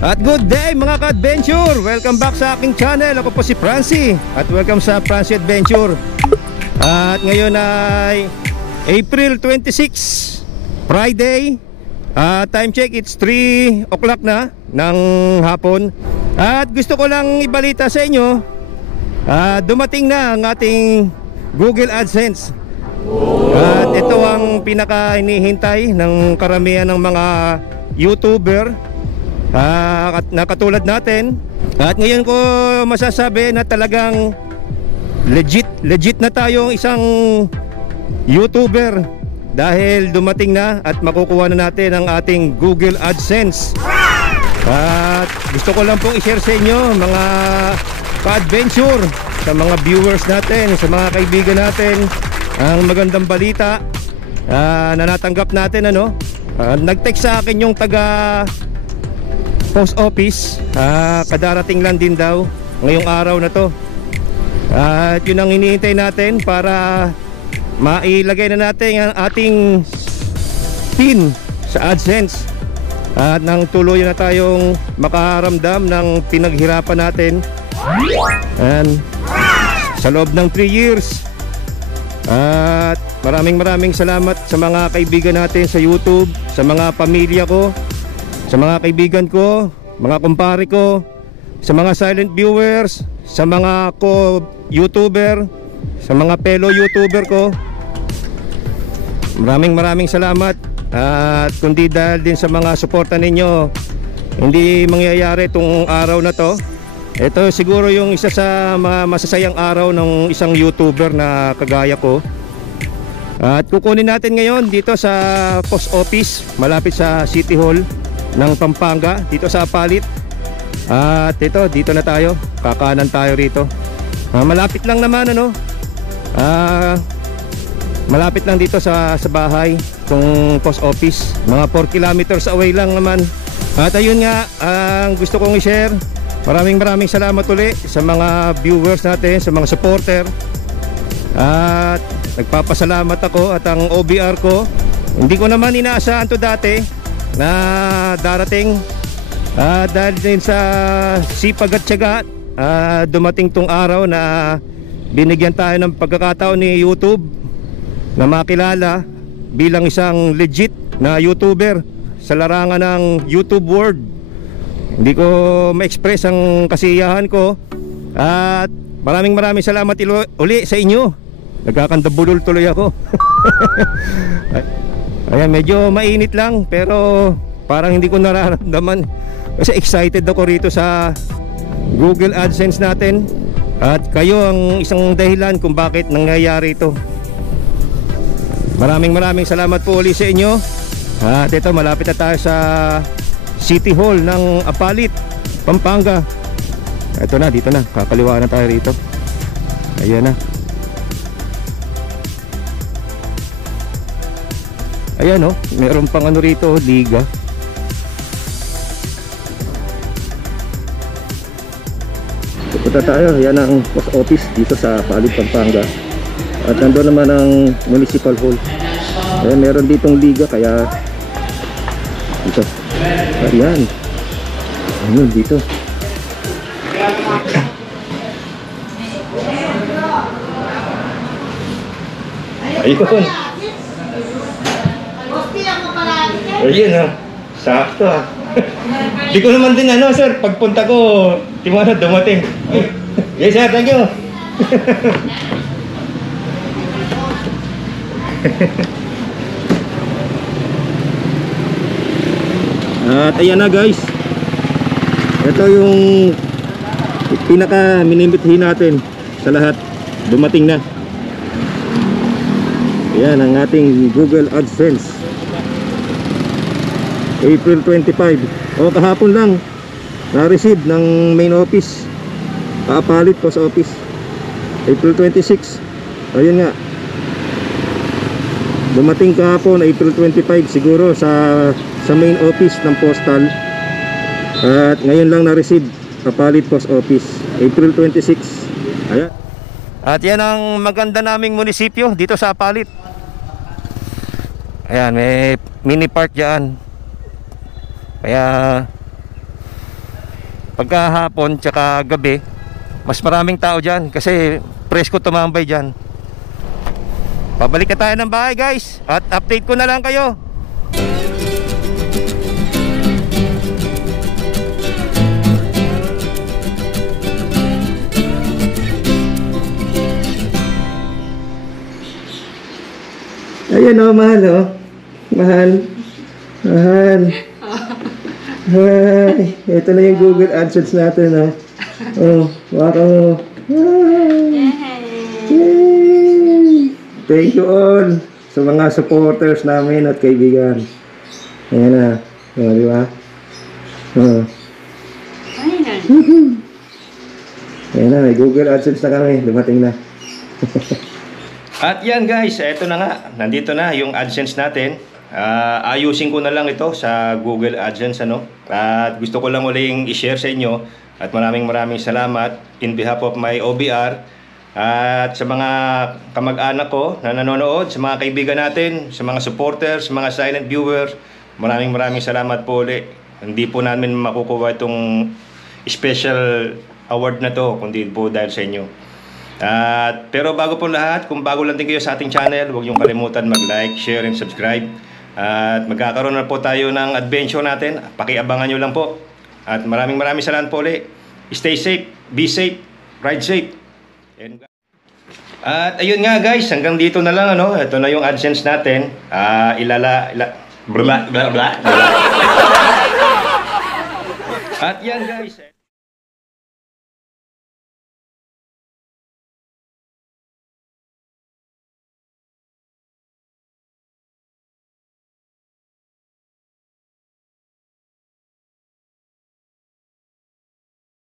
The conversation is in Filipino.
At good day mga ka-adventure! Welcome back sa aking channel. Ako po si Francie at welcome sa Francie Adventure. At ngayon ay April 26, Friday. Time check, it's 3 o'clock na ng hapon. At gusto ko lang ibalita sa inyo, dumating na ang ating Google AdSense. At ito ang pinaka hinihintay ng karamihan ng mga YouTuber na katulad natin. At ngayon ko masasabi na talagang legit na tayong isang YouTuber dahil dumating na at makukuha na natin ang ating Google AdSense. At gusto ko lang pong i-share sa inyo mga ka-adventure, sa mga viewers natin, sa mga kaibigan natin, ang magandang balita na natanggap natin. Nag-text sa akin yung taga post office, kadarating lang din daw ngayong araw na to. At yun ang hinihintay natin para mailagay na natin ang ating pin sa AdSense. At nang tuloy na tayong makaramdam ng pinaghirapan natin and sa loob ng 3 years. At maraming salamat sa mga kaibigan natin sa YouTube, sa mga pamilya ko, sa mga kaibigan ko, mga kumpare ko, sa mga silent viewers, sa mga co-YouTuber, sa mga fellow YouTuber ko. Maraming salamat. At kundi dahil din sa mga suporta ninyo, hindi mangyayari itong araw na to. Ito siguro yung isa sa masasayang araw ng isang YouTuber na kagaya ko. At kukunin natin ngayon dito sa post office malapit sa City Hall ng Pampanga, dito sa Apalit. At dito na tayo, kakanan tayo rito. Malapit lang naman, malapit lang dito sa bahay itong post office, mga 4 kilometers away lang naman. At ayun nga ang gusto kong i-share. Maraming salamat ulit sa mga viewers natin, sa mga supporter. At nagpapasalamat ako at ang OBR ko, hindi ko naman inaasahan to dati na darating. Dahil din sa sipag at tiyaga, dumating tong araw na binigyan tayo ng pagkakataon ni YouTube na makilala bilang isang legit na YouTuber sa larangan ng YouTube world. Hindi ko ma-express ang kasiyahan ko. At maraming salamat uli sa inyo. Nagkakandabulol tuloy ako. Ayan, medyo mainit lang pero parang hindi ko nararamdaman kasi excited ako rito sa Google AdSense natin. At kayo ang isang dahilan kung bakit nangyayari ito. Maraming salamat po ulit sa inyo. At ito, malapit na tayo sa City Hall ng Apalit, Pampanga. Ito na, dito na, kakaliwa na tayo rito. Ayan na. Ayan meron pang rito, liga. Pupunta tayo, yan ang post office dito sa Apalit, Pampanga. At nandun naman ang municipal hall. Ayan, meron ditong liga kaya dito. Ayan. Ayun, dito. Ayun. Ayun sakto Di ko naman din sir, pagpunta ko timano dumating. Yes sir, thank you. At ayan na guys, ito yung pinaka minimithi natin sa lahat, dumating na. Ayan ang ating Google AdSense, April 25. Kahapon lang na-receive ng main office, Apalit post office, April 26. Ayun nga, dumating kahapon April 25 siguro sa main office ng postal. At ngayon lang na-receive Apalit post office, April 26. Ayan. At yan ang maganda naming munisipyo dito sa Apalit. Ayan, may mini park dyan. Kaya pagkahapon tsaka gabi, mas maraming tao dyan kasi presko tumambay dyan. Pabalik na tayo ng bahay guys, at update ko na lang kayo. Ayan o, mahal o. Mahal. Mahal. Hi. Ito na yung Google AdSense natin o. Oh, waka mo. Yay! Thank you all sa mga supporters namin at kaibigan. Ayan na. O, di ba? O. Ayan na, may Google AdSense na kami. Dumating na. At yan guys, eto na nga, nandito na yung AdSense natin. Ayusin ko na lang ito sa Google AdSense ano. At gusto ko lang uling i-share sa inyo. At maraming salamat in behalf of my OBR. At sa mga kamag-anak ko na nanonood, sa mga kaibigan natin, sa mga supporters, sa mga silent viewers, maraming salamat po ulit. Hindi po namin makukuha itong special award na to, kundi po dahil sa inyo. Pero bago po lahat, kung bago lang din kayo sa ating channel, huwag niyong kalimutan mag-like, share, and subscribe. At magkakaroon na po tayo ng adventure natin. Pakiabangan nyo lang po. At maraming salamat po ulit. Stay safe, be safe, ride safe. At ayun nga guys, hanggang dito na lang ano. Ito na yung AdSense natin. At yan guys.